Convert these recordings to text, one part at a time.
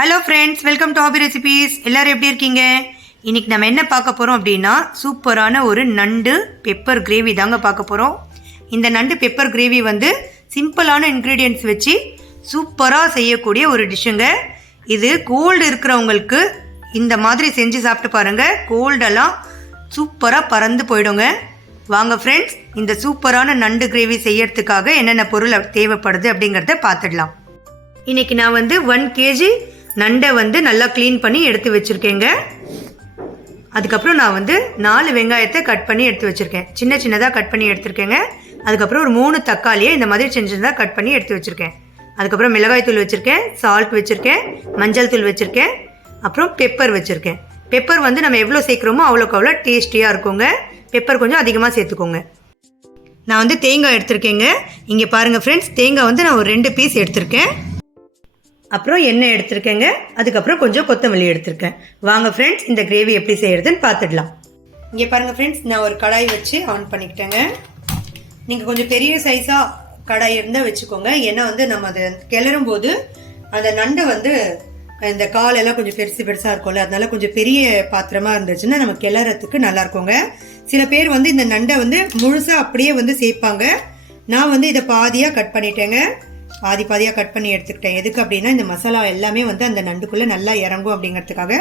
Hello friends, welcome to hobby recipes. எல்லோரும் எப்படி இருக்கீங்க? இன்றைக்கி நம்ம என்ன பார்க்க போகிறோம் அப்படின்னா, சூப்பரான ஒரு நண்டு பெப்பர் கிரேவி தாங்க பார்க்க போகிறோம். இந்த நண்டு பெப்பர் கிரேவி வந்து சிம்பிளான இன்க்ரீடியன்ட்ஸ் வச்சு சூப்பராக செய்யக்கூடிய ஒரு டிஷ்ஷுங்க. இது கோல்டு இருக்கிறவங்களுக்கு இந்த மாதிரி செஞ்சு சாப்பிட்டு பாருங்கள். கோல்டெல்லாம் சூப்பராக பறந்து போயிடுங்க. வாங்க ஃப்ரெண்ட்ஸ், இந்த சூப்பரான நண்டு கிரேவி செய்யறதுக்காக என்னென்ன பொருள் தேவைப்படுது அப்படிங்கிறத பார்த்துடலாம். இன்றைக்கி நான் வந்து 1 kg நண்டை வந்து நல்லா க்ளீன் பண்ணி எடுத்து வச்சுருக்கேங்க. அதுக்கப்புறம் நான் வந்து 4 வெங்காயத்தை கட் பண்ணி எடுத்து வச்சுருக்கேன். சின்ன சின்னதாக கட் பண்ணி எடுத்துருக்கேங்க. அதுக்கப்புறம் ஒரு 3 தக்காளியை இந்த மாதிரி சின்ன சின்னதாக கட் பண்ணி எடுத்து வச்சுருக்கேன். அதுக்கப்புறம் மிளகாய் தூள் வச்சுருக்கேன், சால்ட் வச்சுருக்கேன், மஞ்சள் தூள் வச்சுருக்கேன், அப்புறம் பெப்பர் வச்சுருக்கேன். பெப்பர் வந்து நம்ம எவ்வளோ சேர்க்குறோமோ அவ்வளோக்கு அவ்வளோ டேஸ்டியாக இருக்குங்க. பெப்பர் கொஞ்சம் அதிகமாக சேர்த்துக்கோங்க. நான் வந்து தேங்காய் எடுத்திருக்கேங்க. இங்கே பாருங்கள் ஃப்ரெண்ட்ஸ், தேங்காய் வந்து நான் ஒரு 2 பீஸ் எடுத்திருக்கேன். அப்புறம் எண்ணெய் எடுத்திருக்கேங்க. அதுக்கப்புறம் கொஞ்சம் கொத்தமல்லி எடுத்திருக்கேன். வாங்க ஃப்ரெண்ட்ஸ், இந்த கிரேவி எப்படி செய்கிறதுன்னு பார்த்துடலாம். இங்கே பாருங்கள் ஃப்ரெண்ட்ஸ், நான் ஒரு கடாய் வச்சு ஆன் பண்ணிக்கிட்டேங்க. நீங்கள் கொஞ்சம் பெரிய சைஸாக கடாய் இருந்தால் வச்சுக்கோங்க. ஏன்னா வந்து நம்ம அதை கிளறும் போது அந்த நண்டை வந்து இந்த காலெல்லாம் கொஞ்சம் பெருசாக இருக்கும்ல, அதனால கொஞ்சம் பெரிய பாத்திரமாக இருந்துச்சுன்னா நம்ம கிளறத்துக்கு நல்லா இருக்குங்க. சில பேர் வந்து இந்த நண்டை வந்து முழுசாக அப்படியே வந்து சேர்ப்பாங்க. நான் வந்து இதை பாதியாக கட் பண்ணிட்டேங்க. பாதியாக கட் பண்ணி எடுத்துக்கிட்டேன். எதுக்கு அப்படின்னா இந்த மசாலா எல்லாமே வந்து அந்த நண்டுக்குள்ளே நல்லா இறங்கும் அப்படிங்கிறதுக்காக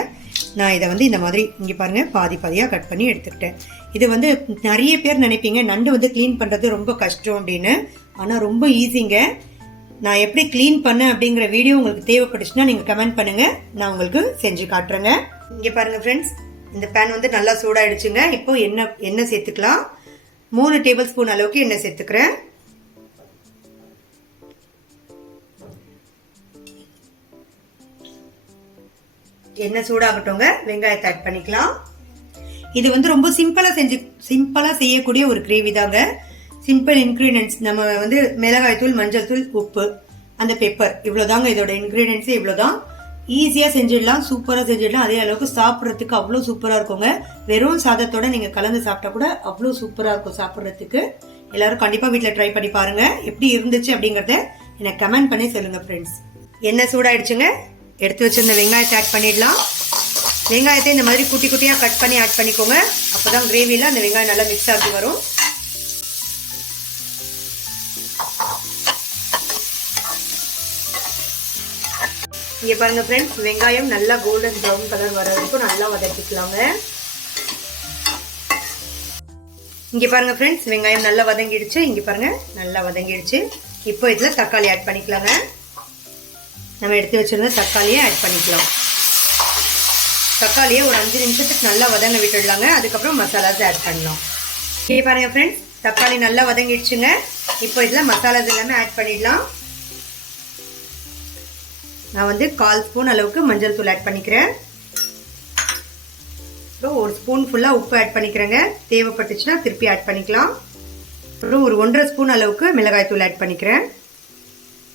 நான் இதை வந்து இந்த மாதிரி இங்கே பாருங்கள் பாதியாக கட் பண்ணி எடுத்துக்கிட்டேன். இது வந்து நிறைய பேர் நினைப்பீங்க நண்டு வந்து க்ளீன் பண்ணுறது ரொம்ப கஷ்டம் அப்படின்னு. ஆனால் ரொம்ப ஈஸிங்க. நான் எப்படி க்ளீன் பண்ணேன் அப்படிங்கிற வீடியோ உங்களுக்கு தேவைப்பட்டுச்சுன்னா நீங்கள் கமெண்ட் பண்ணுங்கள், நான் உங்களுக்கு செஞ்சு காட்டுறேங்க. இங்கே பாருங்கள் ஃப்ரெண்ட்ஸ், இந்த பேன் வந்து நல்லா சூடாயிடுச்சுங்க. இப்போ எண்ணெய் சேர்த்துக்கலாம். 3 டேபிள் ஸ்பூன் அளவுக்கு எண்ணெய் சேர்த்துக்கிறேன். எண்ணெய் சூடாகட்டோங்க. வெங்காயத்தை ஆட் பண்ணிக்கலாம். இது வந்து ரொம்ப சிம்பிளாக செய்யக்கூடிய ஒரு கிரேவி தாங்க. சிம்பிள் இன்க்ரீடியன்ட்ஸ் நம்ம வந்து மிளகாய் தூள், மஞ்சள் தூள், உப்பு, அந்த பெப்பர், இவ்வளோதாங்க. இதோட இன்க்ரீடியன்ஸே இவ்வளோதான். ஈஸியாக செஞ்சிடலாம், சூப்பராக செஞ்சிடலாம். அதே அளவுக்கு சாப்பிட்றதுக்கு அவ்வளோ சூப்பராக இருக்குங்க. வெறும் சாதத்தோட நீங்கள் கலந்து சாப்பிட்டா கூட அவ்வளோ சூப்பராக இருக்கும் சாப்பிட்றதுக்கு. எல்லாரும் கண்டிப்பாக வீட்டில் ட்ரை பண்ணி பாருங்கள். எப்படி இருந்துச்சு அப்படிங்கிறத எனக்கு கமெண்ட் பண்ணி சொல்லுங்கள் ஃப்ரெண்ட்ஸ். எண்ணெய் சூடாயிடுச்சுங்க. எடுத்து வச்சிருந்த வெங்காயத்தை ஆட் பண்ணிடலாம். வெங்காயத்தை இந்த மாதிரி குட்டி குட்டியாக கட் பண்ணி ஆட் பண்ணிக்கோங்க. அப்போ தான் கிரேவியில் அந்த வெங்காயம் நல்லா மிக்ஸ் ஆகி வரும். இங்கே பாருங்க ஃப்ரெண்ட்ஸ், வெங்காயம் நல்லா கோல்டன் ப்ரௌன் கலர் வர வரைக்கும் நல்லா வதக்கிக்கலாங்க. இங்கே பாருங்க ஃப்ரெண்ட்ஸ், வெங்காயம் நல்லா வதங்கிடுச்சு. இங்கே பாருங்க நல்லா வதங்கிடுச்சு. இப்போ இதில் தக்காளி ஆட் பண்ணிக்கலாங்க. நம்ம எடுத்து வச்சிருந்த தக்காளியை ஆட் பண்ணிக்கலாம். தக்காளியை ஒரு 5 நிமிஷத்துக்கு நல்லா வதங்க விட்டுடலாங்க. அதுக்கப்புறம் மசாலாஸ் ஆட் பண்ணலாம். இங்கே பாருங்க ஃப்ரெண்ட்ஸ், தக்காளி நல்லா வதங்கிடுச்சுங்க. இப்போ இதில் மசாலாஸ் எல்லாமே ஆட் பண்ணிடலாம். நான் வந்து 1/4 ஸ்பூன் அளவுக்கு மஞ்சள் தூள் ஆட் பண்ணிக்கிறேன். அப்புறம் 1 ஸ்பூன் ஃபுல்லாக உப்பு ஆட் பண்ணிக்கிறேங்க. தேவைப்பட்டுச்சுன்னா திருப்பி ஆட் பண்ணிக்கலாம். அப்புறம் ஒரு 1.5 ஸ்பூன் அளவுக்கு மிளகாய் தூள் ஆட் பண்ணிக்கிறேன்.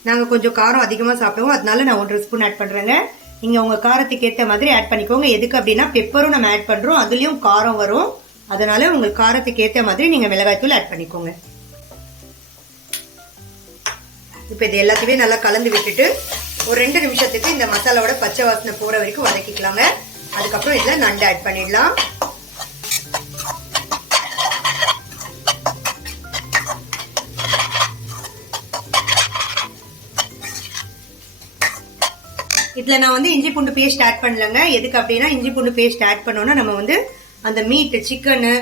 நாங்கள் கொஞ்சம் காரம் அதிகமாக சாப்பிடுவோம், அதனால நான் 1.5 ஸ்பூன் ஆட் பண்ணுறேங்க. நீங்கள் உங்கள் காரத்துக்கு ஏற்ற மாதிரி ஆட் பண்ணிக்கோங்க. எதுக்கு அப்படின்னா பெப்பரும் நம்ம ஆட் பண்ணுறோம், அதுலேயும் காரம் வரும். அதனால உங்கள் காரத்துக்கு ஏற்ற மாதிரி நீங்கள் மிளகாய் தூள் ஆட் பண்ணிக்கோங்க. இப்போ இது எல்லாத்தையுமே நல்லா கலந்து விட்டுட்டு ஒரு 2 நிமிஷத்துக்கு இந்த மசாலாவோட பச்சை வாசனை போகிற வரைக்கும் வதக்கிக்கலாங்க. அதுக்கப்புறம் இதில் நண்டு ஆட் பண்ணிடலாம். இதில் நான் வந்து இஞ்சி பூண்டு பேஸ்ட் ஆட் பண்ணலங்க. எதுக்கு அப்படின்னா இஞ்சி பூண்டு பேஸ்ட் ஆட் பண்ணோன்னா நம்ம வந்து அந்த மீட், சிக்கனு,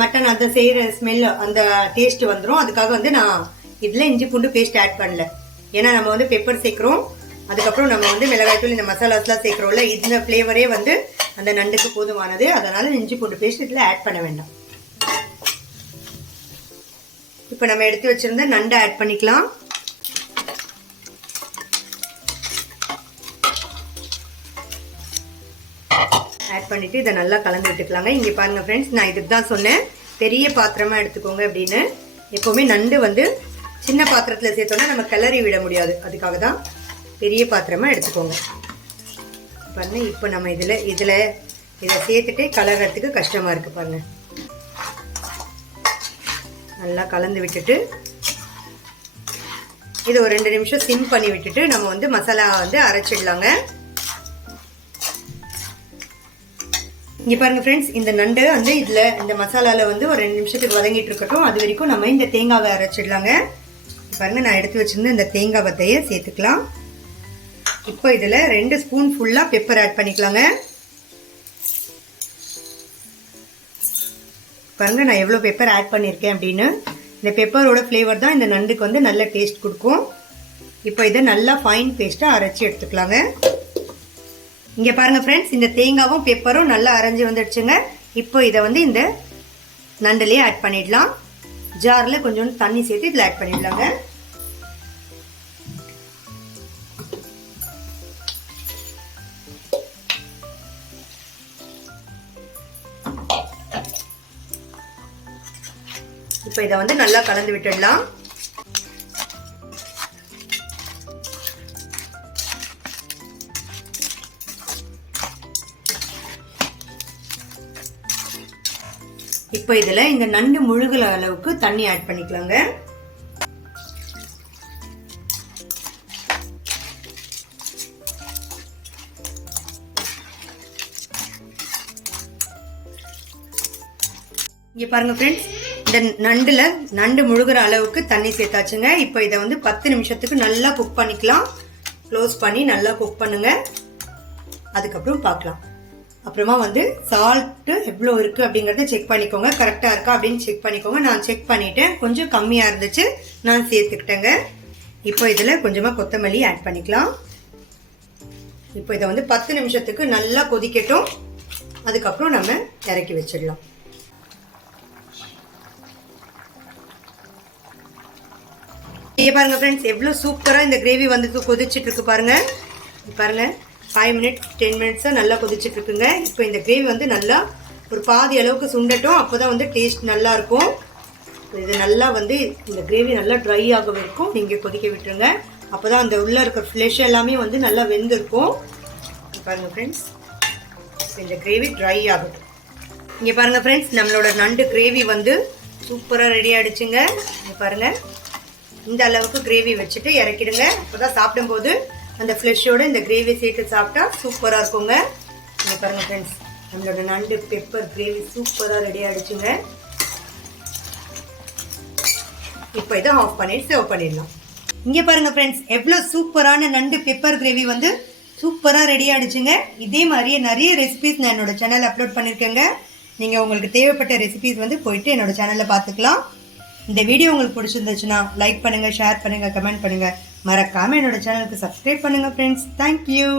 மட்டன் அதை செய்கிற ஸ்மெல், அந்த டேஸ்ட் வந்துடும். அதுக்காக வந்து நான் இதில் இஞ்சி பூண்டு பேஸ்ட் ஆட் பண்ணல. ஏன்னா நம்ம வந்து பெப்பர் சேர்க்குறோம், அதுக்கப்புறம் நம்ம வந்து மிளகாய்த்தூள், இந்த மசாலாஸ்லாம் சேர்க்குறோம்ல, இந்த ஃப்ளேவரே வந்து அந்த நண்டுக்கு போதுமானது. அதனால இஞ்சி பூண்டு பேஸ்ட் இதில் ஆட் பண்ண வேண்டாம். இப்போ நம்ம எடுத்து வச்சிருந்த நண்டை ஆட் பண்ணிக்கலாம். ஆட் பண்ணிட்டு இதை நல்லா கலந்து விட்டுக்கலாங்க. இங்கே பாருங்க ஃப்ரெண்ட்ஸ், நான் இதுக்கு தான் சொன்னேன் பெரிய பாத்திரமா எடுத்துக்கோங்க அப்படின்னு. எப்போவுமே நண்டு வந்து சின்ன பாத்திரத்தில் சேர்த்தோன்னா நம்ம கிளறி விட முடியாது, அதுக்காக தான் பெரிய பாத்திரமா எடுத்துக்கோங்க. பாருங்க, இப்போ நம்ம இதில் இதை சேர்த்துட்டு கலர்றதுக்கு கஷ்டமா இருக்கு பாருங்க. நல்லா கலந்து விட்டுட்டு இது ஒரு 2 நிமிஷம் சிம் பண்ணி விட்டுட்டு நம்ம வந்து மசாலா வந்து அரைச்சிடலாங்க. இங்கே பாருங்கள் ஃப்ரெண்ட்ஸ், இந்த நண்டு வந்து இதில் இந்த மசாலாவில் வந்து ஒரு 2 நிமிஷத்துக்கு வதங்கிட்டு இருக்கட்டும். அது வரைக்கும் நம்ம இந்த தேங்காவை அரைச்சிடலாங்க. பாருங்கள், நான் எடுத்து வச்சுருந்த இந்த தேங்காய் வத்தையை சேர்த்துக்கலாம். இப்போ இதில் 2 ஸ்பூன் ஃபுல்லாக பெப்பர் ஆட் பண்ணிக்கலாங்க. பாருங்கள், நான் எவ்வளோ பெப்பர் ஆட் பண்ணியிருக்கேன் அப்படின்னு. இந்த பெப்பரோட ஃப்ளேவர் தான் இந்த நண்டுக்கு வந்து நல்ல டேஸ்ட் கொடுக்கும். இப்போ இதை நல்லா ஃபைன் பேஸ்ட்டாக அரைச்சி எடுத்துக்கலாங்க. இங்கே பாருங்கள் ஃப்ரெண்ட்ஸ், இந்த தேங்காவும் பெப்பரும் நல்லா அரைஞ்சி வந்துடுச்சுங்க. இப்போ இதை வந்து இந்த நண்டுலேயே ஆட் பண்ணிடலாம். ஜாரில் கொஞ்சோண்டு தண்ணி சேர்த்து இதில் ஆட் பண்ணிடலாங்க. இப்போ இதை வந்து நல்லா கலந்து விட்டுடலாம். இப்போ இதில் இந்த நண்டு முழுகிற அளவுக்கு தண்ணி ஆட் பண்ணிக்கலாங்க. இங்கே பாருங்க ஃப்ரெண்ட்ஸ், இந்த நண்டு முழுகிற அளவுக்கு தண்ணி சேர்த்தாச்சுங்க. இப்போ இதை வந்து 10 நிமிஷத்துக்கு நல்லா குக் பண்ணிக்கலாம். க்ளோஸ் பண்ணி நல்லா குக் பண்ணுங்க. அதுக்கப்புறம் பார்க்கலாம். அப்புறமா வந்து சால்ட்டு எவ்வளோ இருக்குது அப்படிங்கிறத செக் பண்ணிக்கோங்க. கரெக்டாக இருக்கா அப்படின்னு செக் பண்ணிக்கோங்க. நான் செக் பண்ணிவிட்டேன், கொஞ்சம் கம்மியாக இருந்துச்சு, நான் சேர்த்துக்கிட்டேங்க. இப்போ இதில் கொஞ்சமாக கொத்தமல்லி ஆட் பண்ணிக்கலாம். இப்போ இதை வந்து 10 நிமிஷத்துக்கு நல்லா கொதிக்கட்டும். அதுக்கப்புறம் நம்ம இறக்கி வச்சிடலாம். பாருங்க ஃப்ரெண்ட்ஸ், எவ்வளோ சூப்பராக இந்த கிரேவி வந்து கொதிச்சுட்டு இருக்கு பாருங்க. பாருங்க, 5 மினிட்ஸ் 10 மினிட்ஸாக நல்லா கொதிச்சுட்டு இருக்குங்க. இப்போ இந்த கிரேவி வந்து நல்லா ஒரு பாதி அளவுக்கு சுண்டட்டும். அப்போ தான் வந்து டேஸ்ட் நல்லா இருக்கும். இது நல்லா வந்து இந்த கிரேவி நல்லா ட்ரை ஆக இருக்கும். நீங்கள் கொதிக்க விட்டுருங்க. அப்போ தான் அந்த உள்ளே இருக்கிற ஃப்ளெஷ் எல்லாமே வந்து நல்லா வெந்திருக்கும். பாருங்க ஃப்ரெண்ட்ஸ், இந்த கிரேவி ட்ரை ஆகட்டும். இங்கே பாருங்க ஃப்ரெண்ட்ஸ், நம்மளோட நண்டு கிரேவி வந்து சூப்பராக ரெடி ஆகிடுச்சுங்க. இங்கே பாருங்கள், இந்த அளவுக்கு கிரேவி வச்சுட்டு இறக்கிடுங்க. அப்போ தான் சாப்பிடும்போது அந்த ஃப்ளெஷ்ஷோடு இந்த கிரேவி சேர்த்து சாப்பிட்டா சூப்பராக இருக்குங்க. இங்கே பாருங்கள் ஃப்ரெண்ட்ஸ், நம்மளோட நண்டு பெப்பர் கிரேவி சூப்பராக ரெடி ஆகிடுச்சுங்க. இப்போ இதை ஆஃப் பண்ணிட்டு சர்வ் பண்ணிடலாம். இங்கே பாருங்கள் ஃப்ரெண்ட்ஸ், எவ்வளோ சூப்பரான நண்டு பெப்பர் கிரேவி வந்து சூப்பராக ரெடி ஆகிடுச்சுங்க. இதே மாதிரியே நிறைய ரெசிபீஸ் நான் என்னோட சேனலில் அப்லோட் பண்ணியிருக்கேங்க. நீங்கள் உங்களுக்கு தேவைப்பட்ட ரெசிபீஸ் வந்து போயிட்டு என்னோட சேனலில் பார்த்துக்கலாம். இந்த வீடியோ உங்களுக்கு பிடிச்சிருந்துச்சுன்னா லைக் பண்ணுங்கள், ஷேர் பண்ணுங்கள், கமெண்ட் பண்ணுங்கள். மறக்காமல் என்னோட சேனலுக்கு சப்ஸ்கிரைப் பண்ணுங்கள் ஃப்ரெண்ட்ஸ். தேங்க்யூ.